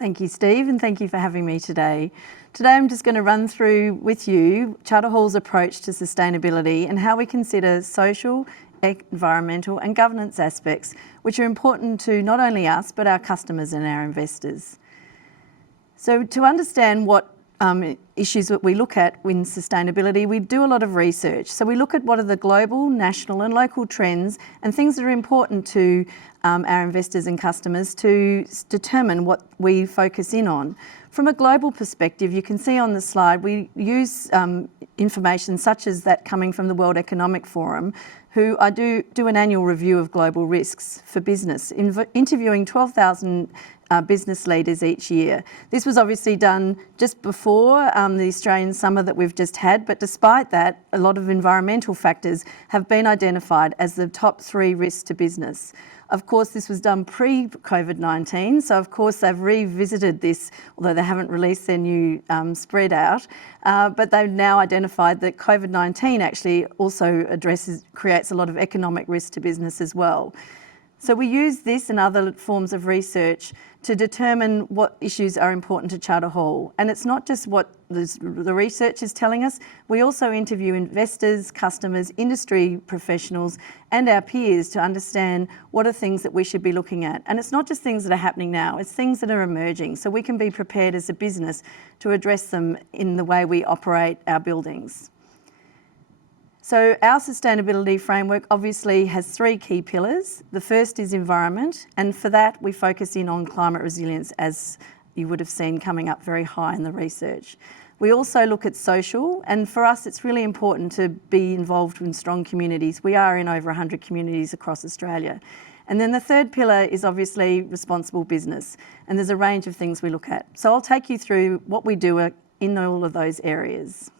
Thank you, Steve, and thank you for having me today. Today I'm just going to run through with you Charter Hall's approach to sustainability and how we consider social, environmental and governance aspects which are important to not only us but our customers and our investors. So to understand what issues that we look at in sustainability, we do a lot of research. So we look at what are the global, national and local trends and things that are important to our investors and customers to determine what we focus in on. From a global perspective, you can see on the slide, we use information such as that coming from the World Economic Forum, who do an annual review of global risks for business, interviewing 12,000 business leaders each year. This was obviously done just before the Australian summer that we've just had, but despite that, a lot of environmental factors have been identified as the top 3 risks to business. Of course, this was done pre-COVID-19, so of course they've revisited this, although they haven't released their new spread out, but they've now identified that COVID-19 actually also creates a lot of economic risk to business as well. So we use this and other forms of research to determine what issues are important to Charter Hall. And it's not just what the research is telling us, we also interview investors, customers, industry professionals and our peers to understand what are things that we should be looking at. And it's not just things that are happening now, it's things that are emerging. So we can be prepared as a business to address them in the way we operate our buildings. So our sustainability framework obviously has 3 key pillars. The first is environment, and for that we focus in on climate resilience, as you would have seen coming up very high in the research. We also look at social, and for us it's really important to be involved in strong communities. We are in over 100 communities across Australia. And then the third pillar is obviously responsible business, and there's a range of things we look at. So I'll take you through what we do in all of those areas.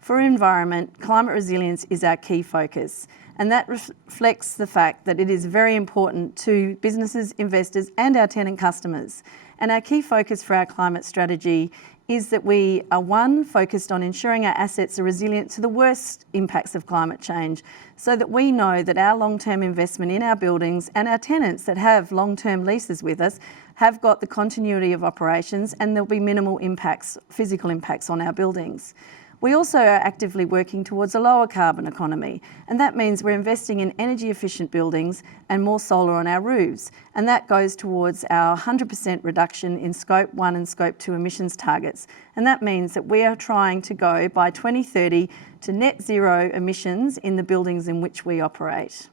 For environment, climate resilience is our key focus, and that reflects the fact that it is very important to businesses, investors and our tenant customers. And our key focus for our climate strategy is that we are, 1, focused on ensuring our assets are resilient to the worst impacts of climate change, so that we know that our long-term investment in our buildings and our tenants that have long-term leases with us have got the continuity of operations and there'll be minimal impacts, physical impacts on our buildings. We also are actively working towards a lower carbon economy, and that means we're investing in energy efficient buildings and more solar on our roofs, and that goes towards our 100% reduction in Scope 1 and Scope 2 emissions targets, and that means that we are trying to go by 2030 to net zero emissions in the buildings in which we operate.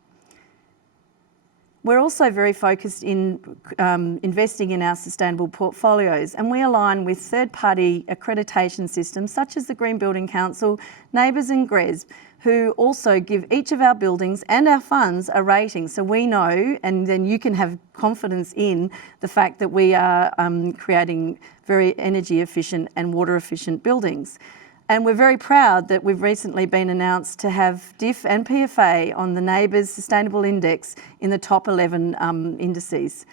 We're also very focused in investing in our sustainable portfolios, and we align with third-party accreditation systems such as the Green Building Council, NABERS and GRESB, who also give each of our buildings and our funds a rating, so we know, and then you can have confidence in the fact that we are creating very energy efficient and water efficient buildings. And we're very proud that we've recently been announced to have DIF and PFA on the NABERS Sustainable Index in the top 11 indices.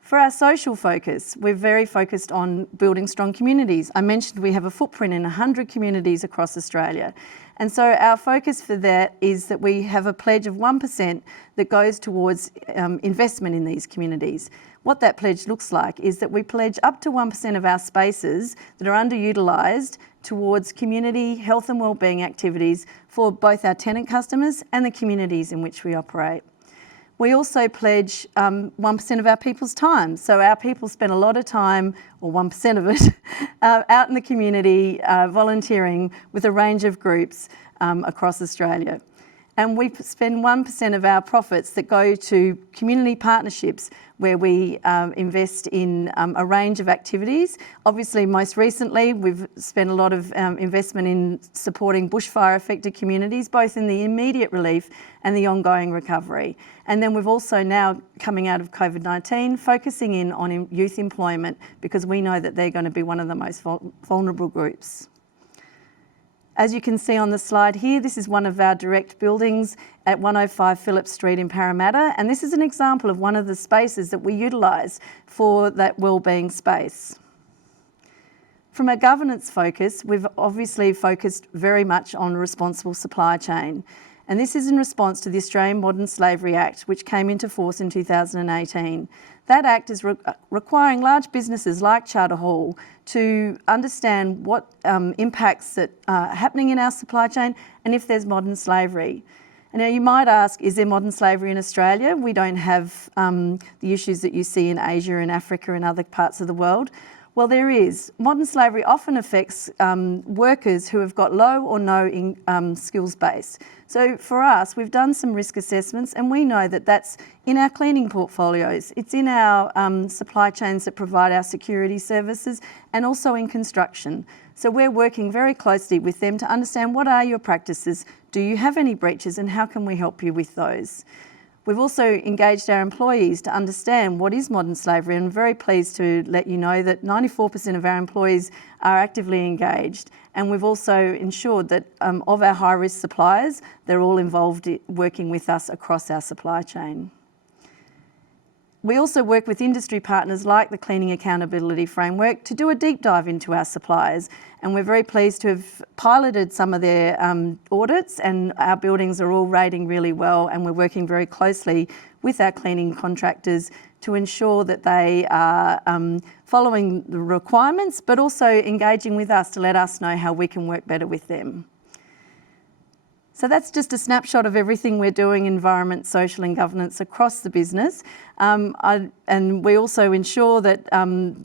For our social focus, we're very focused on building strong communities. I mentioned we have a footprint in 100 communities across Australia. And so our focus for that is that we have a pledge of 1% that goes towards investment in these communities. What that pledge looks like is that we pledge up to 1% of our spaces that are underutilised towards community health and wellbeing activities for both our tenant customers and the communities in which we operate. We also pledge 1% of our people's time. So our people spend a lot of time, or 1% of it, out in the community volunteering with a range of groups across Australia. And we spend 1% of our profits that go to community partnerships where we invest in a range of activities. Obviously, most recently, we've spent a lot of investment in supporting bushfire affected communities, both in the immediate relief and the ongoing recovery. And then we've also now, coming out of COVID-19, focusing in on youth employment because we know that they're going to be one of the most vulnerable groups. As you can see on the slide here, this is one of our direct buildings at 105 Phillip Street in Parramatta, and this is an example of one of the spaces that we utilise for that wellbeing space. From a governance focus, we've obviously focused very much on responsible supply chain. And this is in response to the Australian Modern Slavery Act, which came into force in 2018. That act is requiring large businesses like Charter Hall to understand what impacts that are happening in our supply chain and if there's modern slavery. And now you might ask, is there modern slavery in Australia? We don't have the issues that you see in Asia and Africa and other parts of the world. Well, there is. Modern slavery often affects workers who have got low or no skills base. So for us, we've done some risk assessments and we know that that's in our cleaning portfolios. It's in our supply chains that provide our security services and also in construction. So we're working very closely with them to understand what are your practices, do you have any breaches and how can we help you with those? We've also engaged our employees to understand what is modern slavery, and I'm very pleased to let you know that 94% of our employees are actively engaged, and we've also ensured that of our high-risk suppliers, they're all involved working with us across our supply chain. We also work with industry partners like the Cleaning Accountability Framework to do a deep dive into our suppliers, and we're very pleased to have piloted some of their audits, and our buildings are all rating really well, and we're working very closely with our cleaning contractors to ensure that they are following the requirements but also engaging with us to let us know how we can work better with them. So that's just a snapshot of everything we're doing, environment, social and governance across the business. And we also ensure that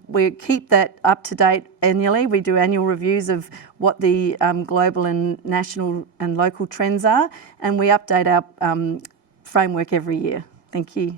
we keep that up to date annually. We do annual reviews of what the global and national and local trends are, and we update our framework every year. Thank you.